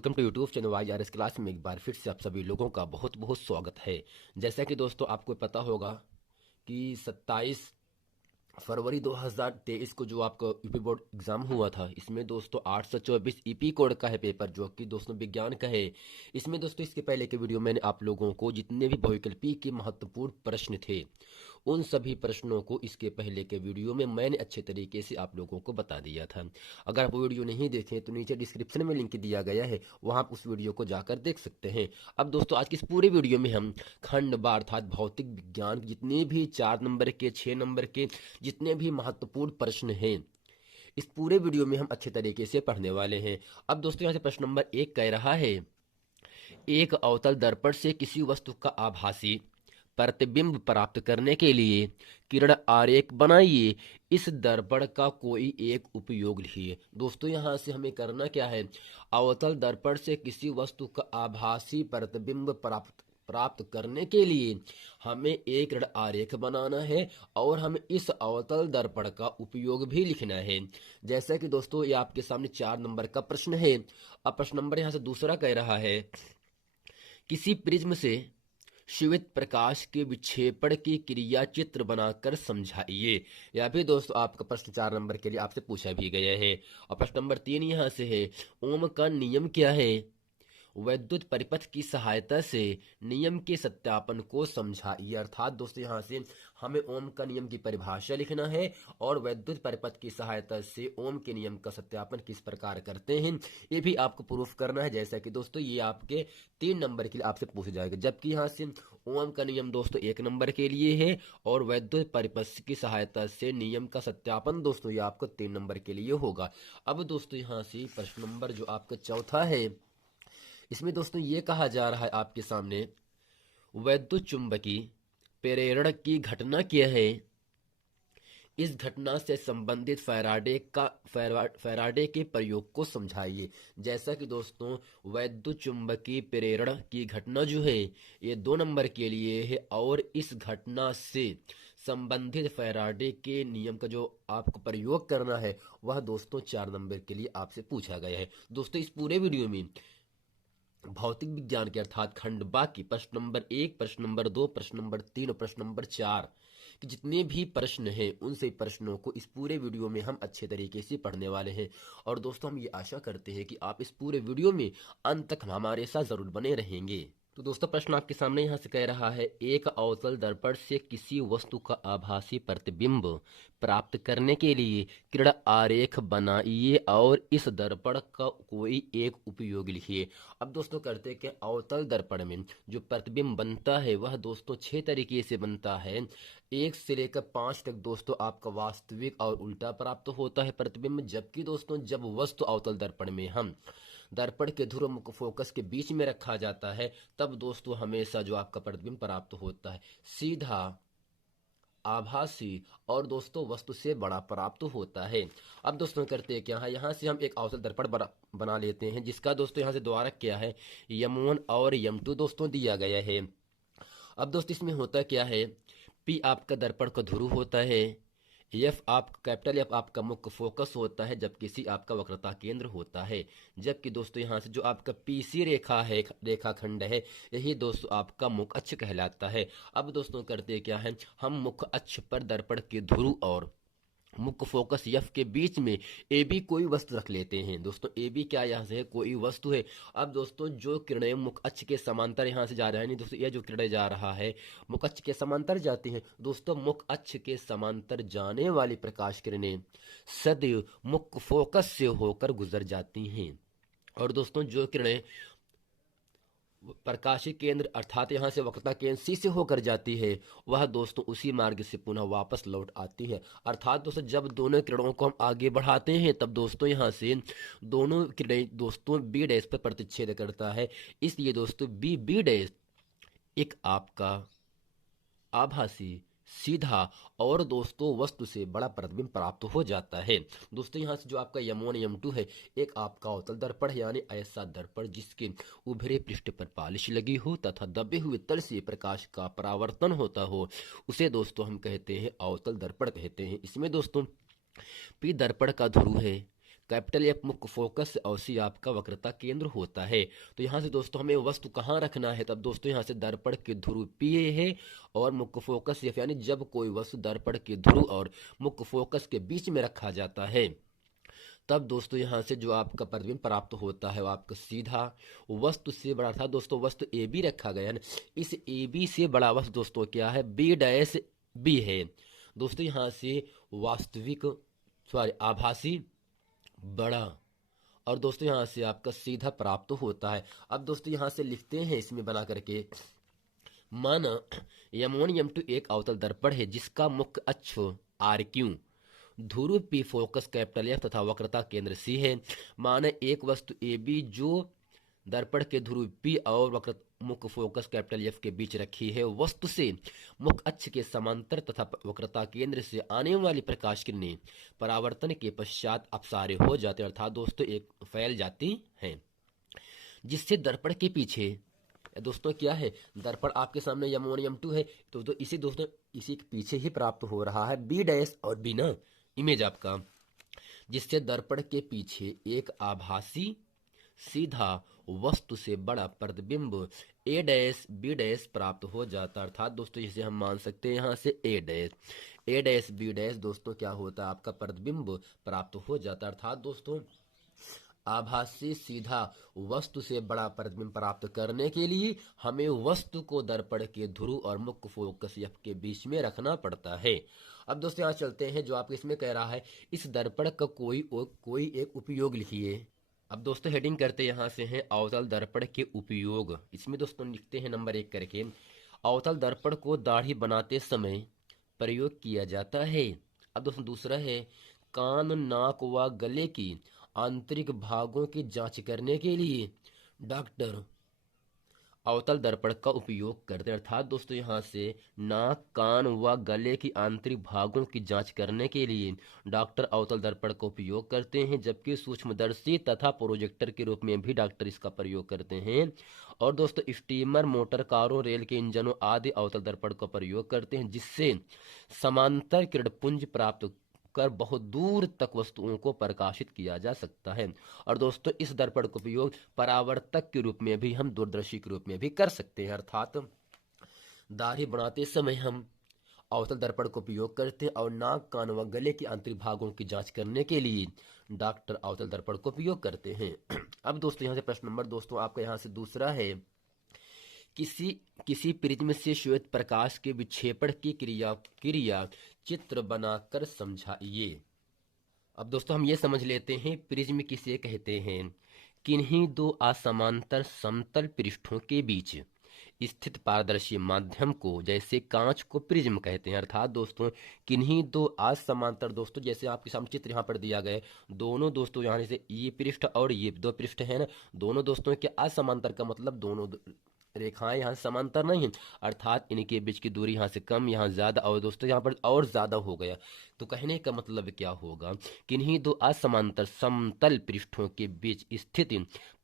Welcome to YouTube channel YRS class में एक बार फिर से आप सभी लोगों का बहुत बहुत स्वागत है। जैसा कि दोस्तों आपको पता होगा कि 27 फरवरी 2023 को जो आपका यूपी बोर्ड एग्जाम हुआ था, इसमें दोस्तों 824 ईपी कोड का है पेपर, जो कि दोस्तों विज्ञान का है। इसमें दोस्तों इसके पहले के वीडियो मैंने आप लोगों को जितने भी बहुविकल्पी के महत्वपूर्ण प्रश्न थे, उन सभी प्रश्नों को इसके पहले के वीडियो में मैंने अच्छे तरीके से आप लोगों को बता दिया था। अगर आप वो वीडियो नहीं देखें तो नीचे डिस्क्रिप्शन में लिंक दिया गया है, वहां आप उस वीडियो को जाकर देख सकते हैं। अब दोस्तों आज की इस पूरे वीडियो में हम खंड बार अर्थात भौतिक विज्ञान जितने भी 4 नंबर के 6 नंबर के जितने भी महत्वपूर्ण प्रश्न हैं, इस पूरे वीडियो में हम अच्छे तरीके से पढ़ने वाले हैं। अब दोस्तों यहाँ से प्रश्न नंबर 1 कह रहा है, एक अवतल दर्पण से किसी वस्तु का आभासी प्रतिबिंब प्राप्त करने के लिए किरण आरेख बनाइए। इस दर्पण का कोई एक उपयोग लिखिए। दोस्तों यहाँ से हमें करना क्या है, अवतल दर्पण से किसी वस्तु का आभासी प्रतिबिंब प्राप्त करने के लिए हमें एक ऋण आरेख बनाना है और हमें इस अवतल दर्पण का उपयोग भी लिखना है। जैसा कि दोस्तों ये आपके सामने 4 नंबर का प्रश्न है। अब प्रश्न नंबर यहाँ से दूसरा कह रहा है, किसी प्रिज्म से श्वेत प्रकाश के विक्षेपण की क्रिया चित्र बनाकर समझाइए। यह भी दोस्तों आपका प्रश्न 4 नंबर के लिए आपसे पूछा भी गया है। और प्रश्न नंबर 3 यहाँ से है, ओम का नियम क्या है। वैद्युत परिपथ की सहायता से नियम के सत्यापन को समझाइए। अर्थात दोस्तों यहाँ से हमें ओम का नियम की परिभाषा लिखना है और वैद्युत परिपथ की सहायता से ओम के नियम का सत्यापन किस प्रकार करते हैं ये भी आपको प्रूफ करना है। जैसा कि दोस्तों ये आपके 3 नंबर के लिए आपसे पूछा जाएगा, जबकि यहाँ से ओम का नियम दोस्तों 1 नंबर के लिए है और वैद्युत परिपथ की सहायता से नियम का सत्यापन दोस्तों ये आपको 3 नंबर के लिए होगा। अब दोस्तों यहाँ से प्रश्न नंबर जो आपका चौथा है, इसमें दोस्तों ये कहा जा रहा है आपके सामने, वैद्युत चुंबकीय प्रेरण की घटना क्या है। इस घटना से संबंधित फैराडे के प्रयोग को समझाइए। जैसा कि दोस्तों वैद्युत चुंबकीय प्रेरण की घटना जो है ये 2 नंबर के लिए है और इस घटना से संबंधित फैराडे के नियम का जो आपको प्रयोग करना है वह दोस्तों 4 नंबर के लिए आपसे पूछा गया है। दोस्तों इस पूरे वीडियो में भौतिक विज्ञान के अर्थात खंड बाकी प्रश्न नंबर 1, प्रश्न नंबर 2, प्रश्न नंबर 3 और प्रश्न नंबर 4 कि जितने भी प्रश्न हैं उन सभी प्रश्नों को इस पूरे वीडियो में हम अच्छे तरीके से पढ़ने वाले हैं। और दोस्तों हम ये आशा करते हैं कि आप इस पूरे वीडियो में अंत तक हमारे साथ जरूर बने रहेंगे। तो दोस्तों प्रश्न आपके सामने यहाँ से कह रहा है, एक अवतल दर्पण से किसी वस्तु का आभासी प्रतिबिंब प्राप्त करने के लिए किरण आरेख बनाइए और इस दर्पण का कोई एक उपयोग लिखिए। अब दोस्तों करते हैं कि अवतल दर्पण में जो प्रतिबिंब बनता है वह दोस्तों 6 तरीके से बनता है। 1 से लेकर 5 तक दोस्तों आपका वास्तविक और उल्टा प्राप्त होता है प्रतिबिंब, जबकि दोस्तों जब वस्तु अवतल दर्पण में हम दर्पण के ध्रुव मुख्य फोकस के बीच में रखा जाता है तब दोस्तों हमेशा जो आपका प्रतिबिंब प्राप्त होता है सीधा, आभासी और दोस्तों वस्तु से बड़ा प्राप्त होता है। अब दोस्तों करते हैं क्या है, यहाँ से हम एक अवतल दर्पण बना लेते हैं जिसका दोस्तों यहाँ से द्वारक क्या है, यम1 और यम2 दोस्तों दिया गया है। अब दोस्तों इसमें होता क्या है, पी आपका दर्पण का ध्रुव होता है, एफ आप कैपिटल एफ आपका मुख्य फोकस होता है, जबकि सी आपका वक्रता केंद्र होता है। जबकि दोस्तों यहाँ से जो आपका पीसी रेखा है, रेखाखंड है, यही दोस्तों आपका मुख्य अक्ष कहलाता है। अब दोस्तों करते क्या है, हम मुख्य अक्ष पर दर्पण के ध्रुव और मुख्य फोकस एफ के बीच में ए बी कोई वस्तु रख लेते हैं। दोस्तों ए बी क्या यहाँ से है, कोई वस्तु है। अब दोस्तों जो किरणें मुख्य अक्ष के समांतर यहाँ से जा रहा है, नहीं दोस्तों ये जो किरणें जा रहा है मुख्य अक्ष के समांतर जाती हैं। दोस्तों मुख्य अक्ष के समांतर जाने वाली प्रकाश किरणें सदैव मुख्य फोकस से होकर गुजर जाती हैं। और दोस्तों जो किरणें प्रकाशीय केंद्र अर्थात यहाँ से वक्रता केंद्र सी से होकर जाती है वह दोस्तों उसी मार्ग से पुनः वापस लौट आती है। अर्थात दोस्तों जब दोनों किरणों को हम आगे बढ़ाते हैं तब दोस्तों यहाँ से दोनों किरणें दोस्तों बी डैश पर प्रतिच्छेद करता है, इसलिए दोस्तों बी डैश एक आपका आभासी, सीधा और दोस्तों वस्तु से बड़ा प्रतिबिंब प्राप्त हो जाता है। दोस्तों यहाँ से जो आपका यम1 यम2 है, एक आपका अवतल दर्पण यानी ऐसा दर्पण जिसके उभरे पृष्ठ पर पालिश लगी हो तथा दबे हुए तल से प्रकाश का परावर्तन होता हो, उसे दोस्तों हम कहते हैं अवतल दर्पण कहते हैं। इसमें दोस्तों पी दर्पण का ध्रुव है, कैपिटल एफ मुख्य फोकस और सी आपका वक्रता केंद्र होता है। तो यहाँ से दोस्तों हमें वस्तु कहाँ रखना है, तब दोस्तों यहाँ से दर्पण के ध्रुवीय है और मुख्य फोकस एफ, यानी जब कोई वस्तु दर्पण के ध्रुव और मुख्य फोकस के बीच में रखा जाता है तब दोस्तों यहाँ से जो आपका प्रतिबिंब प्राप्त होता है वो आपका सीधा वस्तु से बड़ा था। दोस्तों वस्तु ए बी रखा गया है, इस ए बी से बड़ा वस्तु दोस्तों क्या है, बी डैश बी है। दोस्तों यहाँ से वास्तविक आभासी बड़ा और दोस्तों यहाँ से आपका सीधा प्राप्त होता है। अब दोस्तों यहाँ से लिखते हैं इसमें बना करके, माना M1 M2 एक अवतल दर्पण है जिसका मुख्य अक्ष आर क्यू, ध्रुव पी फोकस कैपिटल एफ तथा वक्रता केंद्र सी है। माना एक वस्तु ए बी जो दर्पण के ध्रुव पी और वक्र मुख्य फोकस कैपिटल एफ के बीच रखी है, वस्तु से मुख्य अक्ष के समांतर तथा वक्रता केंद्र से आने वाली प्रकाश किरणें परावर्तन के पश्चात अपसारे हो जाते, अर्थात दोस्तों एक फैल जाती हैं, जिससे दर्पण के पीछे दोस्तों क्या है, दर्पण आपके सामने M1 M2 है, तो इसी दोस्तों इसी के पीछे ही प्राप्त हो रहा है बी डैश और बी ना इमेज आपका, जिससे दर्पण के पीछे एक आभासी सीधा वस्तु से बड़ा प्रतिबिंब ए डैश बी डैश प्राप्त हो जाता है। अर्थात दोस्तों इसे हम मान सकते हैं यहाँ से ए डैश बी डैश दोस्तों क्या होता है, आपका प्रतिबिंब प्राप्त हो जाता है। अर्थात दोस्तों आभासी सीधा वस्तु से बड़ा प्रतिबिंब प्राप्त करने के लिए हमें वस्तु को दर्पण के ध्रुव और मुख्य फोकस एफ के बीच में रखना पड़ता है। अब दोस्तों यहाँ चलते हैं, जो आपको इसमें कह रहा है इस दर्पण का कोई एक उपयोग लिखिए। अब दोस्तों हेडिंग करते यहाँ से हैं अवतल दर्पण के उपयोग। इसमें दोस्तों लिखते हैं नंबर 1 करके, अवतल दर्पण को दाढ़ी बनाते समय प्रयोग किया जाता है। अब दोस्तों दूसरा है कान नाक व गले की आंतरिक भागों की जांच करने के लिए डॉक्टर अवतल दर्पण का उपयोग करते हैं। अर्थात दोस्तों यहाँ से नाक कान व गले की आंतरिक भागों की जांच करने के लिए डॉक्टर अवतल दर्पण का उपयोग करते हैं, जबकि सूक्ष्मदर्शी तथा प्रोजेक्टर के रूप में भी डॉक्टर इसका प्रयोग करते हैं। और दोस्तों स्टीमर मोटर कारों रेल के इंजनों आदि अवतल दर्पण का प्रयोग करते हैं, जिससे समांतर किरणपुंज प्राप्त कर बहुत दूर तक वस्तुओं को प्रकाशित किया जा सकता है। और दोस्तों इस दर्पण का उपयोग परावर्तक के रूप में भी हम दूरदर्शी के रूप में भी कर सकते हैं। अर्थात दाढ़ी बनाते समय हम अवतल दर्पण का उपयोग करते हैं और नाक कान व गले के आंतरिक भागों की जांच करने के लिए डॉक्टर अवतल दर्पण का उपयोग करते हैं। अब दोस्तों यहाँ से प्रश्न नंबर दोस्तों आपका यहाँ से दूसरा है, किसी प्रिज्म से श्वेत प्रकाश के विक्षेपण की क्रिया चित्र बनाकर समझाइए। अब दोस्तों हम ये समझ लेते हैं प्रिज्म किसे कहते हैं, किन्हीं दो असमांतर समतल पृष्ठों के बीच स्थित पारदर्शी माध्यम को, जैसे कांच को प्रिज्म कहते हैं। अर्थात दोस्तों किन्हीं दो असमांतर दोस्तों, जैसे आपके सामने चित्र यहाँ पर दिया गया है, दोनों दोस्तों यहाँ से ये पृष्ठ और ये दो पृष्ठ है ना, दोनों दोस्तों के असमांतर का मतलब दोनों रेखाएं यहाँ समांतर नहीं है, अर्थात इनके बीच की दूरी यहाँ से कम यहाँ ज्यादा और दोस्तों यहाँ पर और ज्यादा हो गया। तो कहने का मतलब क्या होगा, किन्हीं दो असमांतर समतल पृष्ठों के बीच स्थित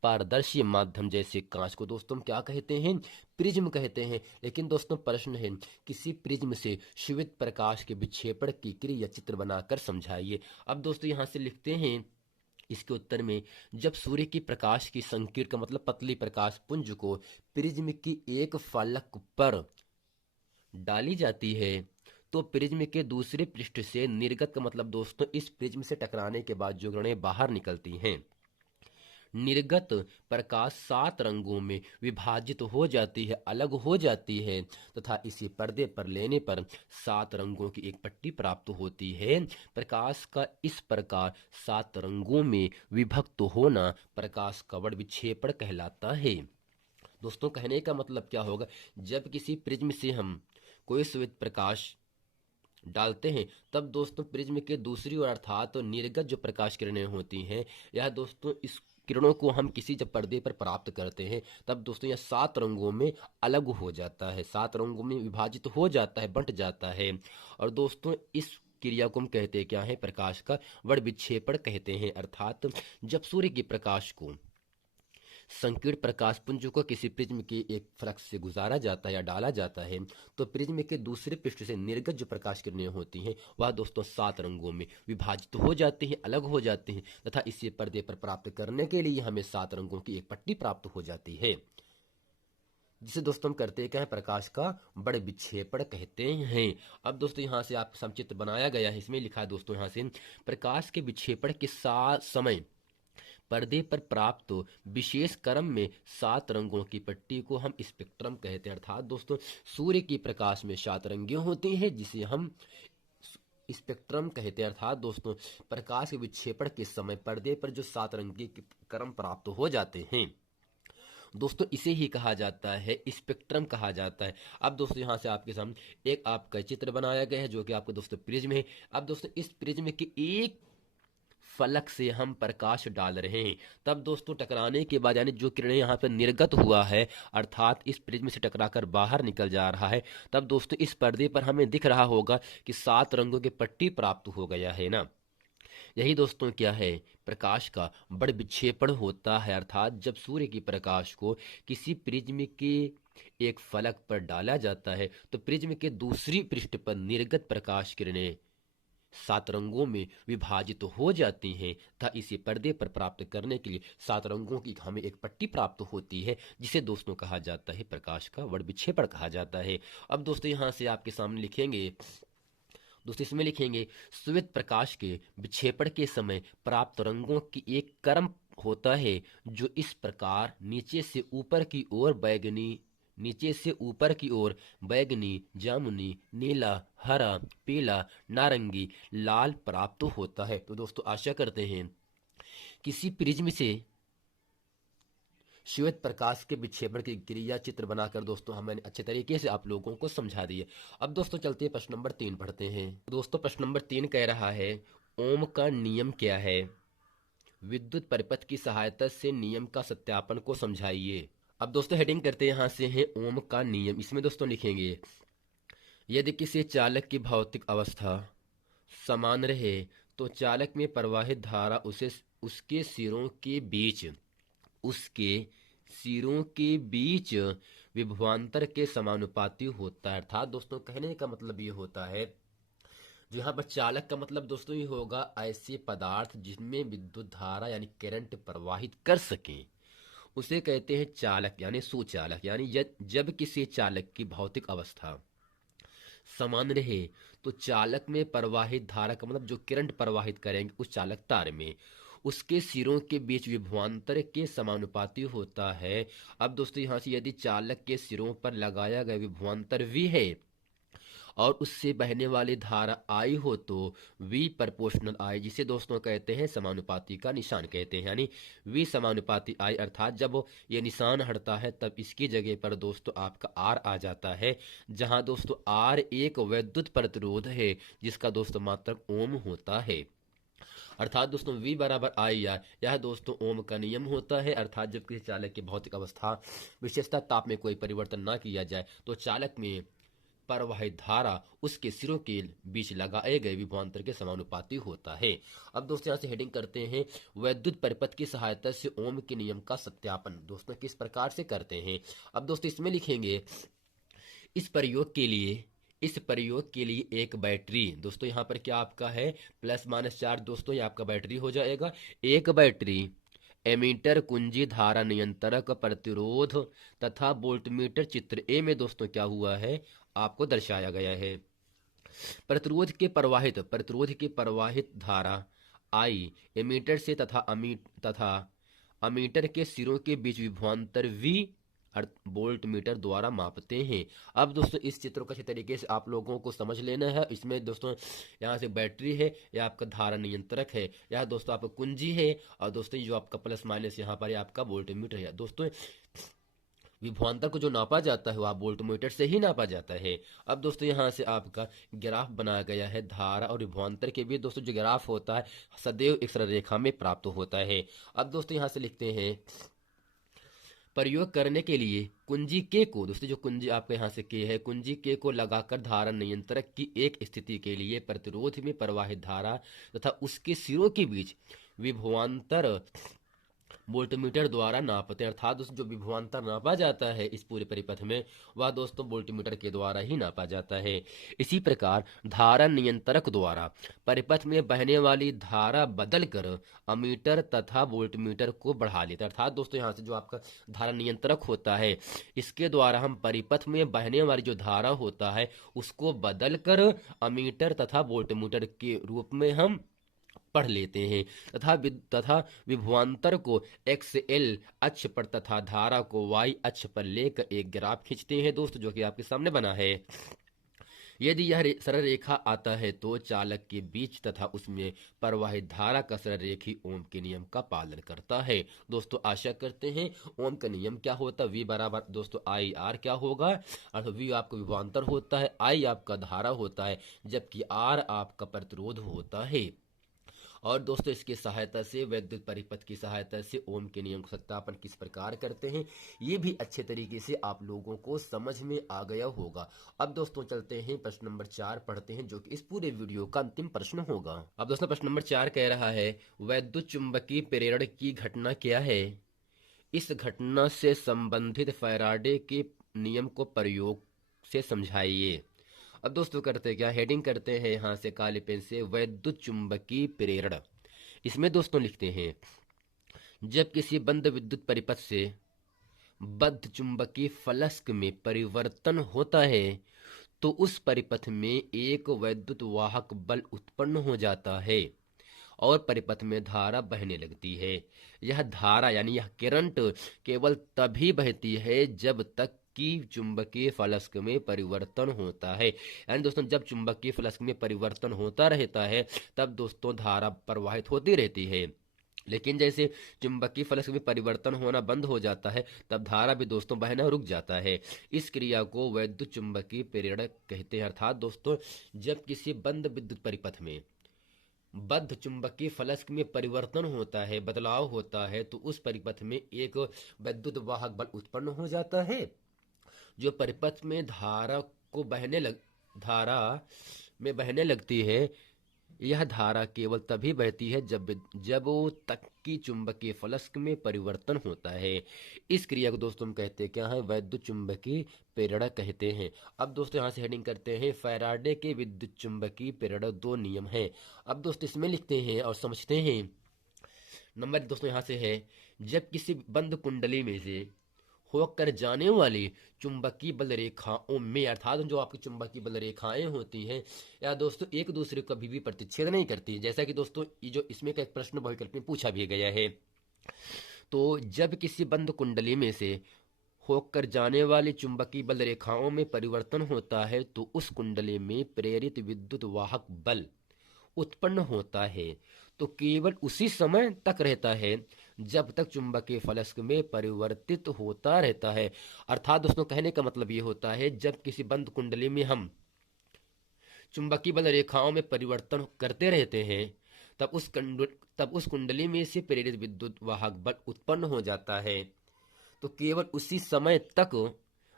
पारदर्शी माध्यम जैसे कांच को दोस्तों क्या कहते हैं, प्रिज्म कहते हैं। लेकिन दोस्तों प्रश्न है किसी प्रिज्म से श्वेत प्रकाश के विक्षेपण की क्रिया चित्र बनाकर समझाइए। अब दोस्तों यहाँ से लिखते हैं इसके उत्तर में, जब सूर्य की प्रकाश की संकीर्ण का मतलब पतली प्रकाश पुंज को प्रिज्म की एक फलक पर डाली जाती है तो प्रिज्म के दूसरे पृष्ठ से निर्गत का मतलब दोस्तों इस प्रिज्म से टकराने के बाद जो किरणें बाहर निकलती हैं, निर्गत प्रकाश 7 रंगों में विभाजित हो जाती है, अलग हो जाती है तथा इसी पर्दे पर लेने पर 7 रंगों की एक पट्टी प्राप्त होती है। प्रकाश का इस प्रकार 7 रंगों में विभक्त होना प्रकाश कवड़ विक्षेपण कहलाता है। दोस्तों कहने का मतलब क्या होगा, जब किसी प्रिज्म से हम कोई श्वेत प्रकाश डालते हैं तब दोस्तों प्रिज्म के दूसरी ओर अर्थात तो निर्गत जो प्रकाश किरणें होती हैं, यह दोस्तों इस किरणों को हम किसी जब पर्दे पर प्राप्त करते हैं तब दोस्तों यह 7 रंगों में अलग हो जाता है, 7 रंगों में विभाजित हो जाता है, बंट जाता है। और दोस्तों इस क्रिया को हम कहते हैं क्या है, प्रकाश का वर्ण विक्षेपण कहते हैं। अर्थात जब सूर्य के प्रकाश को संकीर्ण प्रकाश पुंज को किसी प्रिज्म के एक फ्लक्स से गुजारा जाता है या डाला जाता है तो प्रिज्म के दूसरे पृष्ठ से निर्गत जो प्रकाश किरणें होती हैं वह दोस्तों 7 रंगों में विभाजित हो जाती हैं, अलग हो जाती हैं तथा इसे पर्दे पर प्राप्त करने के लिए हमें 7 रंगों की एक पट्टी प्राप्त हो जाती है, जिसे दोस्तों हम करते क्या है, प्रकाश का बड़ विक्षेपण कहते हैं। अब दोस्तों यहाँ से आप समचित्र बनाया गया है, इसमें लिखा है दोस्तों यहाँ से प्रकाश के विक्षेपण के साथ समय पर्दे पर प्राप्त विशेष क्रम में 7 रंगों की पट्टी को हम स्पेक्ट्रम कहते हैं। अर्थात दोस्तों सूर्य की प्रकाश में 7 रंगें होती हैं जिसे हम स्पेक्ट्रम कहते हैं। अर्थात दोस्तों प्रकाश के विक्षेपण के समय पर्दे पर जो 7 रंग के क्रम प्राप्त हो जाते हैं दोस्तों इसे ही कहा जाता है स्पेक्ट्रम कहा जाता है। अब दोस्तों यहाँ से आपके सामने एक आपका चित्र बनाया गया है जो कि आपका दोस्तों प्रिज्म है। अब दोस्तों इस प्रिज्म के एक फलक से हम प्रकाश डाल रहे हैं, तब दोस्तों टकराने के बाद यानी जो किरणें यहाँ पर निर्गत हुआ है अर्थात इस प्रिज्म से टकराकर बाहर निकल जा रहा है, तब दोस्तों इस पर्दे पर हमें दिख रहा होगा कि 7 रंगों की पट्टी प्राप्त हो गया है ना। यही दोस्तों क्या है, प्रकाश का बड़ विक्षेपण होता है। अर्थात जब सूर्य की प्रकाश को किसी प्रिज्म के एक फलक पर डाला जाता है तो प्रिज्म के दूसरी पृष्ठ पर निर्गत प्रकाश किरणें 7 रंगों में विभाजित हो जाती हैं तथा इसे पर्दे पर प्राप्त करने के लिए 7 रंगों की हमें एक पट्टी प्राप्त होती है जिसे दोस्तों कहा जाता है प्रकाश का बड़ विक्षेपण कहा जाता है। अब दोस्तों यहाँ से आपके सामने लिखेंगे दोस्तों इसमें लिखेंगे श्वेत प्रकाश के विक्षेपण के समय प्राप्त रंगों की एक क्रम होता है जो इस प्रकार नीचे से ऊपर की ओर बैगनी, जामुनी, नीला, हरा, पीला, नारंगी, लाल प्राप्त होता है। तो दोस्तों आशा करते हैं किसी प्रिज्म से श्वेत प्रकाश के विक्षेपण की क्रिया चित्र बनाकर दोस्तों हमने अच्छे तरीके से आप लोगों को समझा दिए। अब दोस्तों चलते हैं प्रश्न नंबर 3 पढ़ते हैं। दोस्तों प्रश्न नंबर 3 कह रहा है ओम का नियम क्या है, विद्युत परिपथ की सहायता से नियम का सत्यापन को समझाइए। अब दोस्तों हेडिंग करते हैं यहाँ से है ओम का नियम। इसमें दोस्तों लिखेंगे यदि किसी चालक की भौतिक अवस्था समान रहे तो चालक में प्रवाहित धारा उसके सिरों के बीच विभवांतर के समानुपाती होता है। अर्थात दोस्तों कहने का मतलब ये होता है जो यहाँ पर चालक का मतलब दोस्तों ये होगा ऐसे पदार्थ जिनमें विद्युत धारा यानी करंट प्रवाहित कर सके उसे कहते हैं चालक यानी सुचालक। यानी जब किसी चालक की भौतिक अवस्था समान रहे तो चालक में प्रवाहित धारा का मतलब जो करंट प्रवाहित करेंगे उस चालक तार में उसके सिरों के बीच विभवांतर के समानुपाती होता है। अब दोस्तों यहाँ से यदि चालक के सिरों पर लगाया गया विभवांतर V है और उससे बहने वाली धारा I हो तो V प्रोपोर्शनल I, जिसे दोस्तों कहते हैं समानुपाती का निशान कहते हैं, यानी V समानुपाती I। अर्थात जब ये निशान हटता है तब इसकी जगह पर दोस्तों आपका R आ जाता है, जहां दोस्तों R एक वैद्युत प्रतिरोध है जिसका दोस्तों मात्रक ओम होता है। अर्थात दोस्तों V बराबर IR यह दोस्तों ओम का नियम होता है। अर्थात जब किसी चालक की भौतिक अवस्था विशेषता ताप में कोई परिवर्तन ना किया जाए तो चालक में प्रवाहित धारा उसके सिरों के बीच लगाए गए विभवांतर के समानुपाती होता है। अब दोस्तों यहाँ से हेडिंग करते हैं वैद्युत परिपथ की सहायता से ओम के नियम का सत्यापन दोस्तों किस प्रकार से करते हैं। अब दोस्तों इसमें लिखेंगे इस प्रयोग के लिए एक बैटरी, दोस्तों यहाँ पर क्या आपका है +- चार्ज दोस्तों ये आपका बैटरी हो जाएगा। एक बैटरी एमीटर कुंजी धारा नियंत्रक प्रतिरोध तथा वोल्टमीटर चित्र ए में दोस्तों क्या हुआ है आपको दर्शाया गया है। प्रतिरोध के प्रवाहित धारा I एमीटर से तथा अमीटर के सिरों के बीच विभवांतर V वोल्ट मीटर द्वारा मापते हैं। अब दोस्तों इस चित्र को अच्छे तरीके से आप लोगों को समझ लेना है। इसमें दोस्तों यहाँ से बैटरी है, यह आपका धारा नियंत्रक है, यह दोस्तों आपका कुंजी है और दोस्तों जो आपका +- यहाँ पर आपका वोल्ट मीटर है। दोस्तों विभवांतर को जो नापा जाता है वह वोल्ट मीटर से ही नापा जाता है। अब दोस्तों यहाँ से आपका ग्राफ बनाया गया है धारा और विभवांतर के बीच दोस्तों जो ग्राफ होता है सदैव एक सरल रेखा में प्राप्त होता है। अब दोस्तों यहाँ से लिखते हैं प्रयोग करने के लिए कुंजी के को, दोस्तों जो कुंजी आपके यहाँ से के है कुंजी के को लगाकर धारा नियंत्रक की एक स्थिति के लिए प्रतिरोध में प्रवाहित धारा तथा उसके सिरों के बीच विभवांतर वोल्टमीटर द्वारा नापते हैं। अर्थात उस जो विभवांतर नापा जाता है इस पूरे परिपथ में, वह दोस्तों वोल्टमीटर के द्वारा ही नापा जाता है। इसी प्रकार धारा नियंत्रक द्वारा परिपथ में बहने वाली धारा बदलकर अमीटर तथा वोल्टमीटर को बढ़ा लेता है। अर्थात दोस्तों यहाँ से जो आपका धारा नियंत्रक होता है, इसके द्वारा हम परिपथ में बहने वाली जो धारा होता है उसको बदलकर अमीटर तथा वोल्टमीटर के रूप में हम पढ़ लेते हैं। तथा विभवांतर को XL अक्ष पर तथा धारा को Y अक्ष पर लेकर एक ग्राफ खींचते हैं दोस्तों, जो कि आपके सामने बना है। यदि यह सरल रेखा आता है तो चालक के बीच तथा उसमें प्रवाहित धारा का सरल रेखी ओम के नियम का पालन करता है। दोस्तों आशा करते हैं ओम का नियम क्या होता है, V बराबर दोस्तों IR क्या होगा, अर्थात V आपका विभवांतर होता है, I आपका धारा होता है, जबकि R आपका प्रतिरोध होता है। और दोस्तों इसकी सहायता से, वैद्युत परिपथ की सहायता से ओम के नियम का सत्यापन किस प्रकार करते हैं, ये भी अच्छे तरीके से आप लोगों को समझ में आ गया होगा। अब दोस्तों चलते हैं प्रश्न नंबर 4 पढ़ते हैं, जो कि इस पूरे वीडियो का अंतिम प्रश्न होगा। अब दोस्तों प्रश्न नंबर 4 कह रहा है, वैद्युत चुंबकीय प्रेरण की घटना क्या है, इस घटना से संबंधित फैराडे के नियम को प्रयोग से समझाइए। अब दोस्तों करते क्या, हेडिंग करते हैं यहां से काले पेन से, वैद्युत चुंबकीय प्रेरण। इसमें दोस्तों लिखते हैं, जब किसी बंद विद्युत परिपथ से बद्ध चुंबकीय फलस्क में परिवर्तन होता है तो उस परिपथ में एक वैद्युत वाहक बल उत्पन्न हो जाता है और परिपथ में धारा बहने लगती है। यह धारा यानी यह करंट केवल तभी बहती है जब तक कि चुंबकीय फलस्क में परिवर्तन होता है। यानी दोस्तों जब चुंबकीय फलस्क में परिवर्तन होता रहता है तब दोस्तों धारा प्रवाहित होती रहती है, लेकिन जैसे चुंबकीय फलस्क में परिवर्तन होना बंद हो जाता है तब धारा भी दोस्तों बहना रुक जाता है। इस क्रिया को वैद्युत चुंबकीय प्रेरण कहते हैं। अर्थात दोस्तों जब किसी बंद विद्युत परिपथ में बद्ध चुंबकीय फलस्क में परिवर्तन होता है, बदलाव होता है, तो उस परिपथ में एक वैद्युत वाहक बल उत्पन्न हो जाता है जो परिपथ में धारा में बहने लगती है। यह धारा केवल तभी बहती है जब वो तक की चुंबकीय फलस्क में परिवर्तन होता है। इस क्रिया को दोस्तों हम कहते हैं क्या है, वैद्युत चुंबकीय प्रेरण कहते हैं। अब दोस्तों यहाँ से हेडिंग करते हैं, फैराडे के विद्युत चुंबकीय प्रेरण 2 नियम हैं। अब दोस्तों इसमें लिखते हैं और समझते हैं। नंबर दोस्तों यहाँ से है, जब किसी बंद कुंडली में से होकर जाने वाली चुंबकीय बल रेखाओं में, अर्थात जो आपकी चुंबकीय बल रेखाएं होती हैं या दोस्तों एक दूसरे को कभी भी प्रतिच्छेद नहीं करती, जैसा कि दोस्तों ये जो इसमें का एक प्रश्न बहुविकल्प में पूछा भी गया है। तो जब किसी बंद कुंडली में से होकर जाने वाली चुंबकीय बल रेखाओं में परिवर्तन होता है तो उस कुंडली में प्रेरित विद्युत वाहक बल उत्पन्न होता है, तो केवल उसी समय तक रहता है जब तक चुंबकीय फलस्क में परिवर्तित होता रहता है। अर्थात दोस्तों कहने का मतलब ये होता है, जब किसी बंद कुंडली में हम चुंबकीय बल रेखाओं में परिवर्तन करते रहते हैं तब उस कुंडली में से प्रेरित विद्युत वाहक बल उत्पन्न हो जाता है, तो केवल उसी समय तक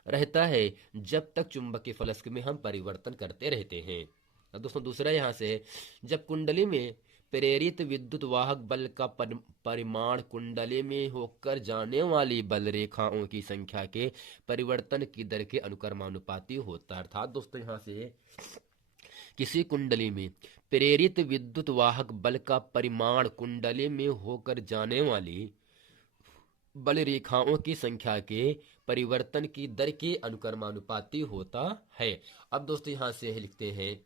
रहता है जब तक चुंबकीय फलस्क में हम परिवर्तन करते रहते हैं। अब दोस्तों दूसरा यहाँ से है, जब कुंडली में प्रेरित विद्युत वाहक बल का परिमाण कुंडली में होकर जाने वाली बल रेखाओं की संख्या के परिवर्तन की दर के अनुक्रमानुपाती होता है। अर्थात दोस्तों यहाँ से किसी कुंडली में प्रेरित विद्युत वाहक बल का परिमाण कुंडली में होकर जाने वाली बल रेखाओं की संख्या के परिवर्तन की दर के अनुक्रमानुपाती होता है। अब दोस्तों यहाँ से लिखते हैं,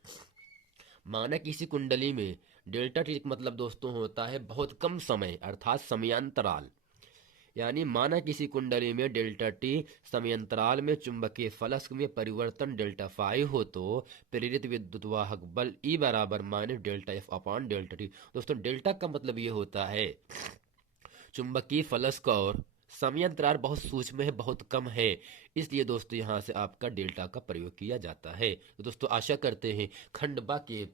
माना किसी कुंडली में डेल्टा टी का मतलब दोस्तों होता है बहुत कम समय, अर्थात समयांतराल। यानी माना किसी कुंडली में डेल्टा टी समयांतराल में चुंबकीय फलस्क में परिवर्तन डेल्टा फाई हो तो प्रेरित विद्युत वाहक बल E बराबर minus delta F upon delta T. दोस्तों डेल्टा का मतलब ये होता है चुंबकीय फलस्क और समयांतराल बहुत सूक्ष्म है, बहुत कम है, इसलिए दोस्तों यहाँ से आपका डेल्टा का प्रयोग किया जाता है। तो दोस्तों आशा करते हैं खंड बा के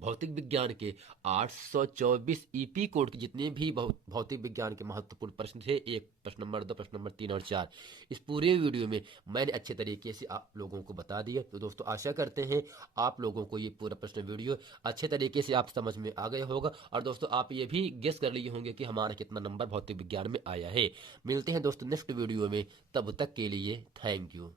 भौतिक विज्ञान के 824 ईपी कोड के जितने भी भौतिक विज्ञान के महत्वपूर्ण प्रश्न थे, एक प्रश्न नंबर 2, प्रश्न नंबर 3 और 4, इस पूरे वीडियो में मैंने अच्छे तरीके से आप लोगों को बता दिया। तो दोस्तों आशा करते हैं आप लोगों को ये पूरा प्रश्न वीडियो अच्छे तरीके से आप समझ में आ गया होगा। और दोस्तों आप ये भी गेस कर लिए होंगे कि हमारा कितना नंबर भौतिक विज्ञान में आया है। मिलते हैं दोस्तों नेक्स्ट वीडियो में, तब तक के लिए थैंक यू।